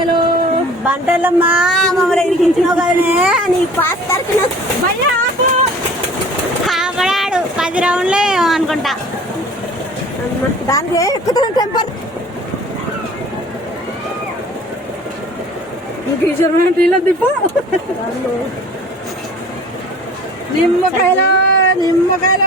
నిమ్మకాయలు బంటలమ్మా మమ్మల్ని ఇరికించినావు కదనే నీకు పాస్ తరచున కాపడాడు 10 రౌండ్లే అనుకుంటా. దానికి ఎక్కుతున్న టెంపర్ నీళ్ళు దిప్పు. నిమ్మకాయలు నిమ్మకాయలు